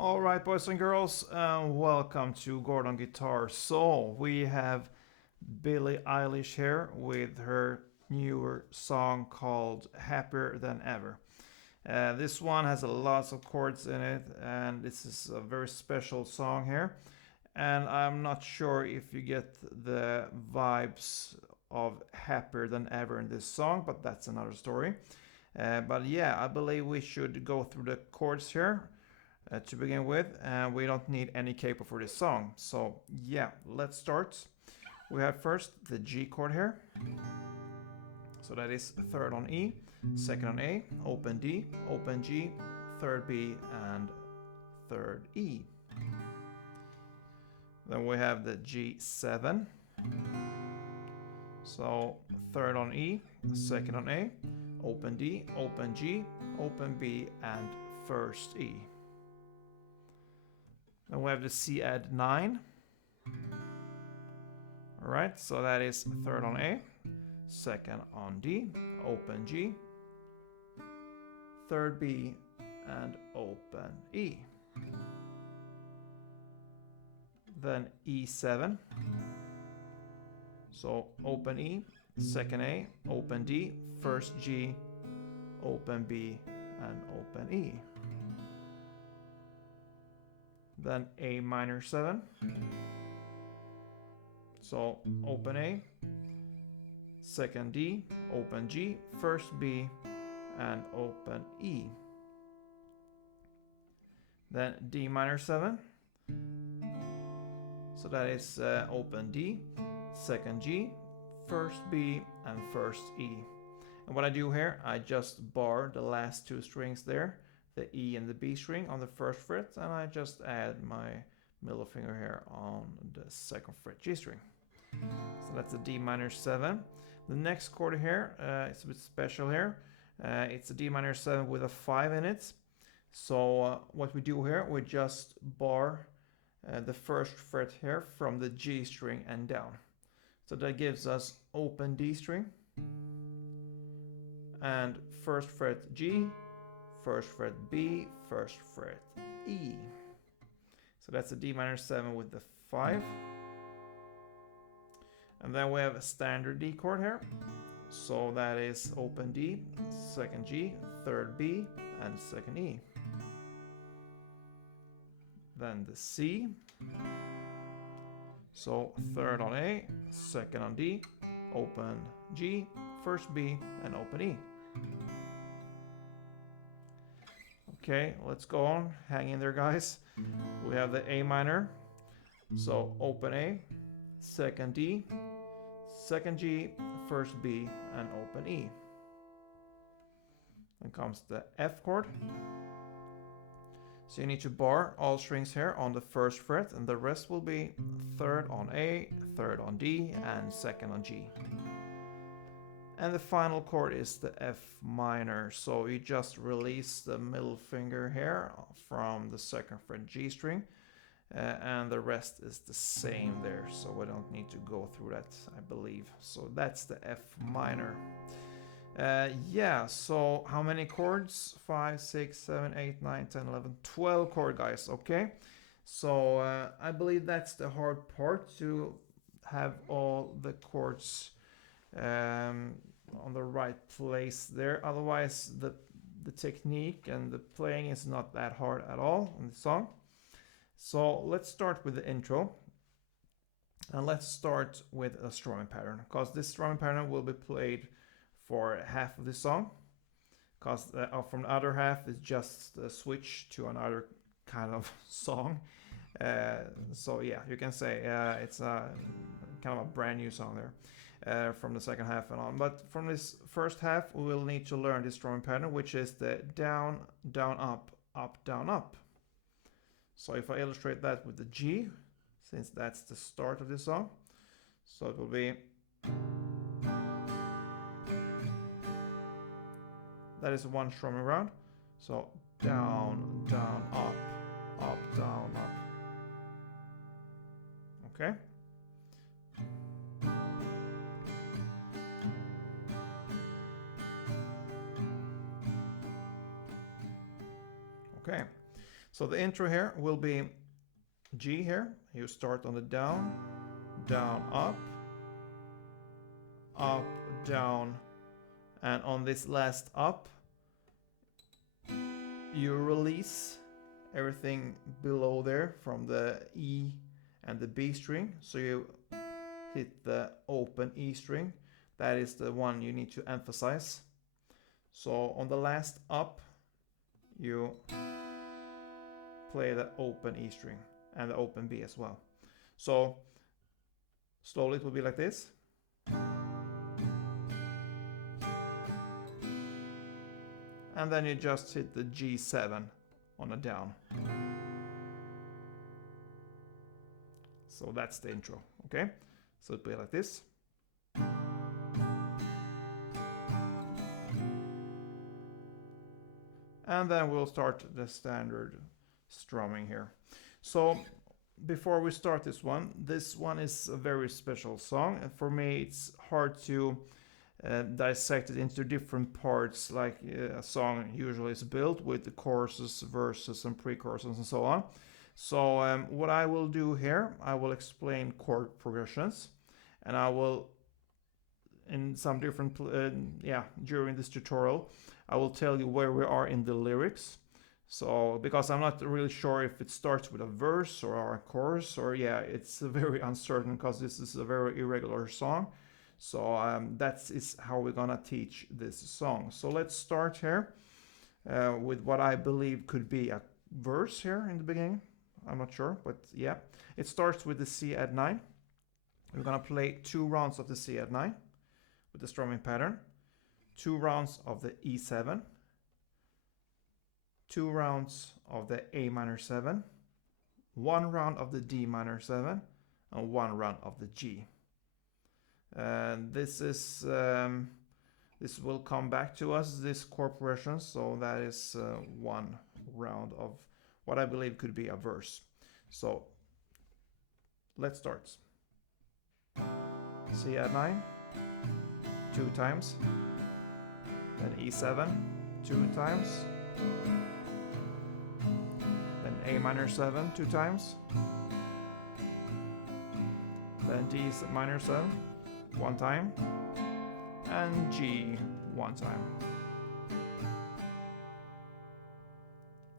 Alright, boys and girls, welcome to Gordon Guitar. So, we have Billie Eilish here with her newer song called Happier Than Ever. This one has a lots of chords in it, and this is a very special song here. And I'm not sure if you get the vibes of Happier Than Ever in this song, but that's another story. But yeah, I believe we should go through the chords here. To begin with, and we don't need any capo for this song. So yeah, let's start. We have first the G chord here. So that is third on E, second on A, open D, open G, third B, and third E. Then we have the G7. So third on E, second on A, open D, open G, open B, and first E. Then we have the C add 9. Alright, so that is third on A, second on D, open G, third B, and open E. Then E7. So open E, second A, open D, first G, open B, and open E. Then A minor 7. So open A, second D, open G, first B, and open E. Then D minor 7. So that is open D, second G, first B, and first E. And what I do here, I just bar the last two strings there, the E and the B string on the first fret, and I just add my middle finger here on the second fret G string. So that's a D minor 7. The next chord here, it's a bit special here. It's a D minor 7 with a 5 in it. So what we do here, we just bar the first fret here from the G string and down. So that gives us open D string and first fret G, first fret B, first fret E. So that's a D minor 7 with the 5. And then we have a standard D chord here. So that is open D, second G, third B, and second E. Then the C. So third on A, second on D, open G, first B, and open E. Okay, let's go on. Hang in there, guys. We have the A minor. So open A, second D, second G, first B, and open E. Then comes the F chord. So you need to bar all strings here on the first fret, and the rest will be third on A, third on D, and second on G. And the final chord is the F minor. So you just release the middle finger here from the second fret G string. And the rest is the same there. So we don't need to go through that, I believe. So that's the F minor. Yeah, so how many chords? 5, 6, 7, 8, 9, 10, 11, 12 chord, guys. Okay. So I believe that's the hard part, to have all the chords on the right place there. Otherwise the technique and the playing is not that hard at all in the song. So let's start with the intro, and let's start with a strumming pattern, because this strumming pattern will be played for half of the song, because from the other half is just a switch to another kind of song. So yeah, you can say it's a kind of a brand new song there. From the second half and on. But from this first half, we will need to learn this strumming pattern, which is the down, down, up, down, up. So if I illustrate that with the G, since that's the start of this song, so it will be, that is one strumming round. So down, down, up, down, up. Okay. Okay, So the intro here will be G here. You start on the down, down, up, down, and on this last up, you release everything below there from the E and the B string. So you hit the open E string. That is the one you need to emphasize. So on the last up, you play the open E string and the open B as well. So slowly it will be like this. And then you just hit the G7 on a down. So that's the intro, okay? So it'll be like this. And then we'll start the standard strumming here. So before we start this one is a very special song. And for me, it's hard to dissect it into different parts, like a song usually is built with the choruses, verses, and pre-choruses, and so on. So what I will do here, I will explain chord progressions, and I will, in some different, during this tutorial, I will tell you where we are in the lyrics. So, because I'm not really sure if it starts with a verse or a chorus, or it's very uncertain because this is a very irregular song. So that is how we're gonna teach this song. So let's start here with what I believe could be a verse here in the beginning. I'm not sure, but yeah. It starts with the C add 9. We're gonna play 2 rounds of the C add 9 with the strumming pattern, 2 rounds of the E7, 2 rounds of the A minor 7, 1 round of the D minor 7, and 1 round of the G. And this will come back to us, this chord progression. So that is 1 round of what I believe could be a verse. So let's start. C add 9 2 times, then E7 2 times, then A minor 7 2 times, then D minor 7 1 time, and G 1 time.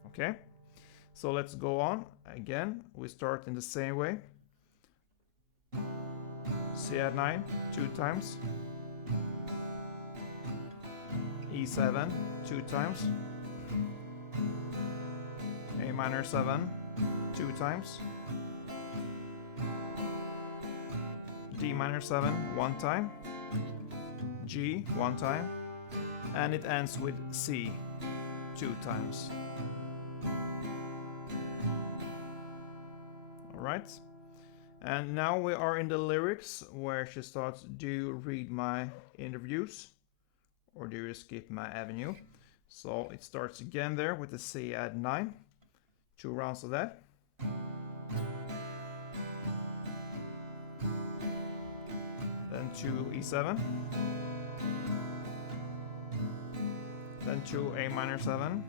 Okay, so let's go on again. We start in the same way. C add 9 2 times, E7 2 times, A minor 7 2 times, D minor 7 1 time, G 1 time, and it ends with C 2 times. Alright, and now we are in the lyrics where she starts, do you read my interviews or do you skip my avenue? So it starts again there with the C add 9, 2 rounds of that. Then 2 E7, then 2 A minor 7,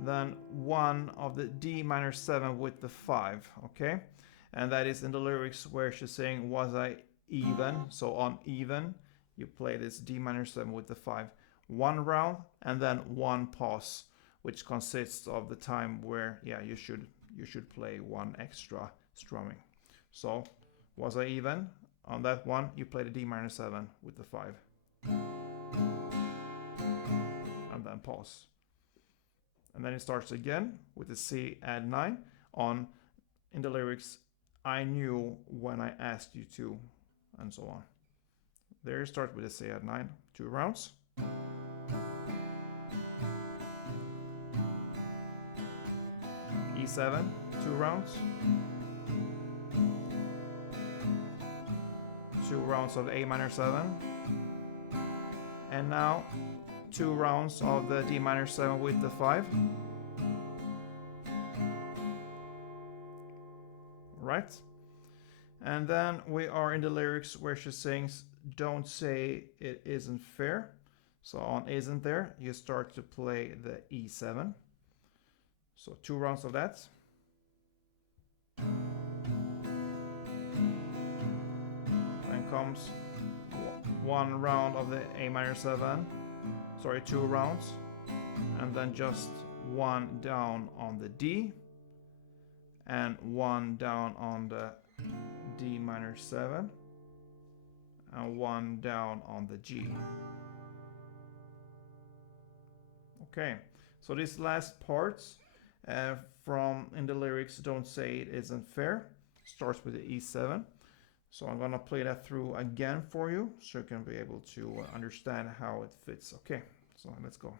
then 1 of the D minor 7 with the 5, okay? And that is in the lyrics where she's saying, was I even? So on even, you play this D minor 7 with the 5. 1 round and then 1 pause, which consists of the time where, you should play 1 extra strumming. So, was I even? On that one, you play the D minor 7 with the 5. And then pause. And then it starts again with the C add 9 on, in the lyrics, I knew when I asked you to, and so on. There you start with the C add 9, 2 rounds. E7, 2 rounds. 2 rounds of A minor 7. And now 2 rounds of the D minor 7 with the 5. Right? And then we are in the lyrics where she sings, don't say it isn't fair. So on isn't there, you start to play the E7. So 2 rounds of that. Then comes 1 round of the A minor 7. Sorry, 2 rounds. And then just 1 down on the D. And 1 down on the D minor 7. And 1 down on the G. Okay, so these last parts from in the lyrics, don't say it isn't fair, starts with the E7. So I'm gonna play that through again for you so you can be able to understand how it fits. Okay, so let's go.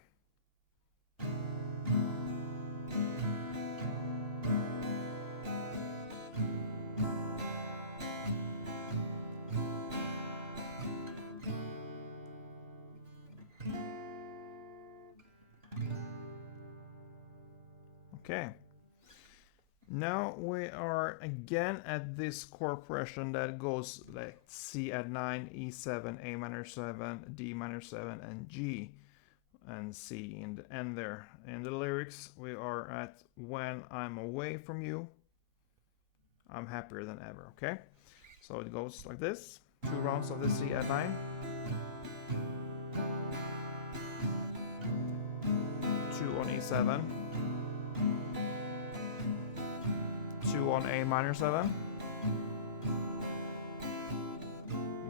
Okay, now we are again at this chord progression that goes like C at 9, E7, A minor 7, D minor 7, and G, and C in the end there. In the lyrics, we are at when I'm away from you, I'm happier than ever. Okay, so it goes like this: 2 rounds of the C at 9, 2 on E7, 2 on A minor 7,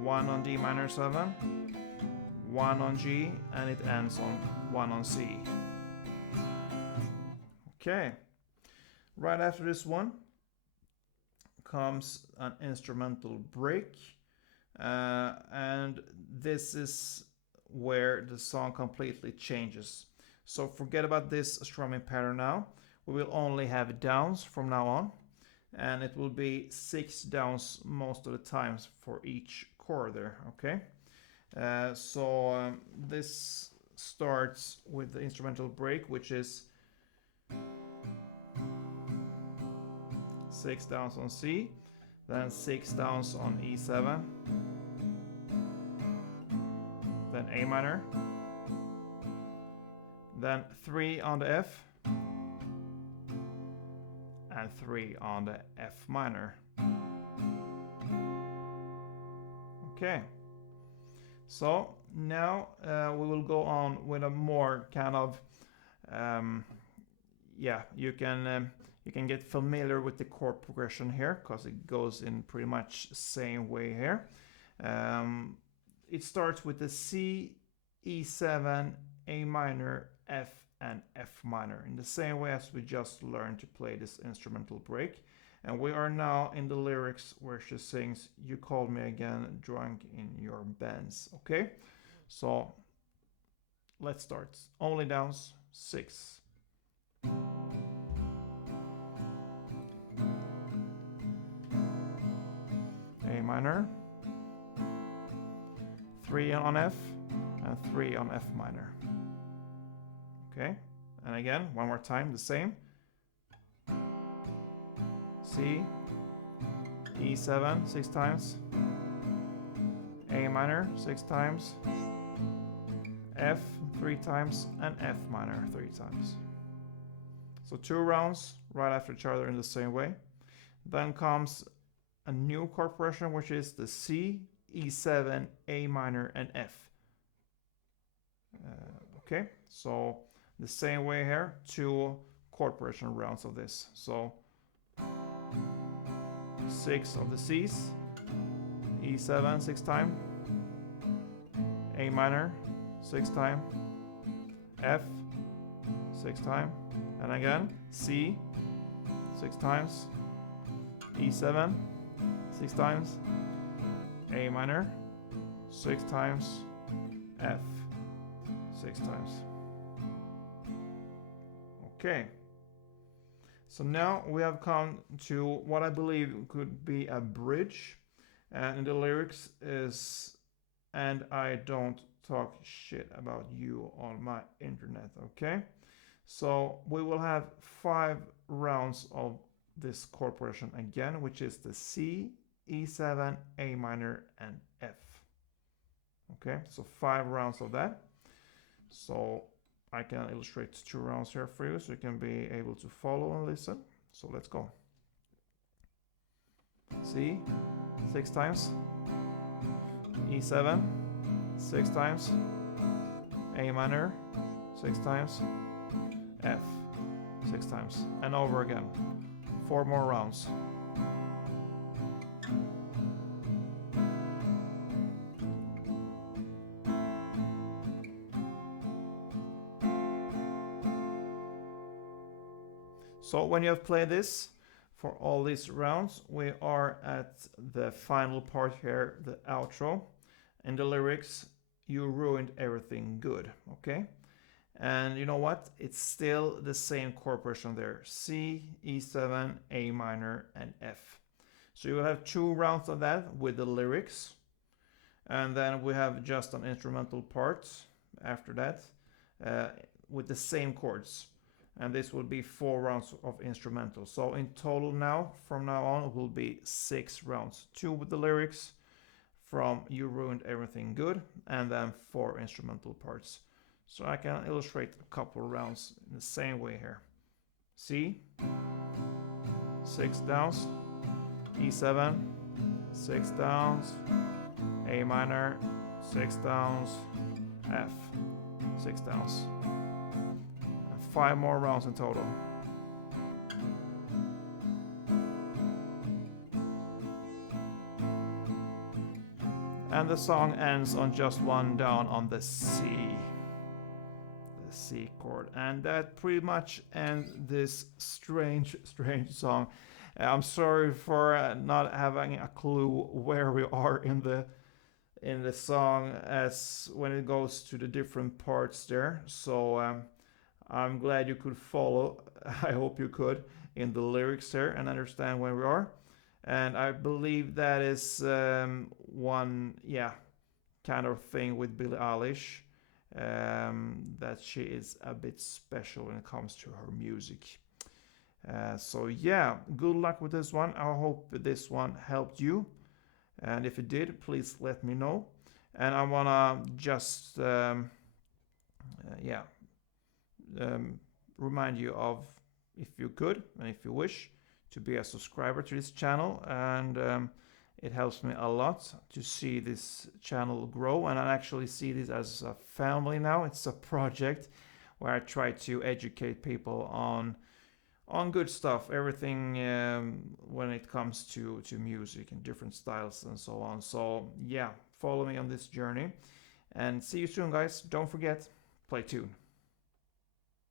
1 on D minor 7, 1 on G, and it ends on 1 on C. Okay, right after this one comes an instrumental break, and this is where the song completely changes. So forget about this strumming pattern now. We will only have downs from now on, and it will be 6 downs most of the times for each chord there. Okay, so this starts with the instrumental break, which is 6 downs on C, then 6 downs on E7, then A minor, then 3 on the F, and 3 on the F minor. Okay, so now we will go on with a more kind of you can get familiar with the chord progression here because it goes in pretty much the same way here. It starts with the C, E7, A minor, F, and F minor in the same way as we just learned to play this instrumental break. And we are now in the lyrics where she sings, "You called me again, drunk in your Benz." Okay, so let's start. Only downs, 6. A minor, 3 on F, and 3 on F minor. Okay, and again, one more time, the same. C, E7, 6 times, A minor, 6 times, F, 3 times, and F minor, 3 times. So 2 rounds right after each other in the same way. Then comes a new chord progression, which is the C, E7, A minor, and F. Okay, so the same way here, 2 chord progression rounds of this. So 6 of the C's, E7 6 times, A minor 6 times, F 6 times, and again C 6 times, E7 6 times, A minor 6 times, F 6 times. Okay, so now we have come to what I believe could be a bridge, and the lyrics is, "And I don't talk shit about you on my internet." Okay, so we will have 5 rounds of this chord progression again, which is the C, E7, A minor, and F. Okay, so 5 rounds of that. So I can illustrate 2 rounds here for you so you can be able to follow and listen. So let's go. C, 6 times. E7, 6 times. A minor, 6 times. F, 6 times. And over again. 4 more rounds. So when you have played this for all these rounds, we are at the final part here, the outro. In the lyrics, you ruined everything good, okay? And you know what? It's still the same chord progression there. C, E7, A minor, and F. So you will have 2 rounds of that with the lyrics. And then we have just an instrumental part after that with the same chords. And this will be 4 rounds of instrumental. So in total now, from now on, it will be 6 rounds. 2 with the lyrics from You Ruined Everything Good, and then 4 instrumental parts. So I can illustrate a couple rounds in the same way here. C, 6 downs, E7, 6 downs, A minor, 6 downs, F, 6 downs. 5 more rounds in total. And the song ends on just 1 down on the C. The C chord. And that pretty much ends this strange song. I'm sorry for not having a clue where we are in the song as when it goes to the different parts there. So I'm glad you could follow, I hope you could, in the lyrics there and understand where we are. And I believe that is one, kind of thing with Billie Eilish, that she is a bit special when it comes to her music. So yeah, good luck with this one. I hope this one helped you. And if it did, please let me know. And I wanna just, remind you of, if you could and if you wish, to be a subscriber to this channel, and it helps me a lot to see this channel grow, and I actually see this as a family now. It's a project where I try to educate people on good stuff, everything when it comes to music and different styles and so on. So yeah, follow me on this journey and see you soon, guys. Don't forget, play tune.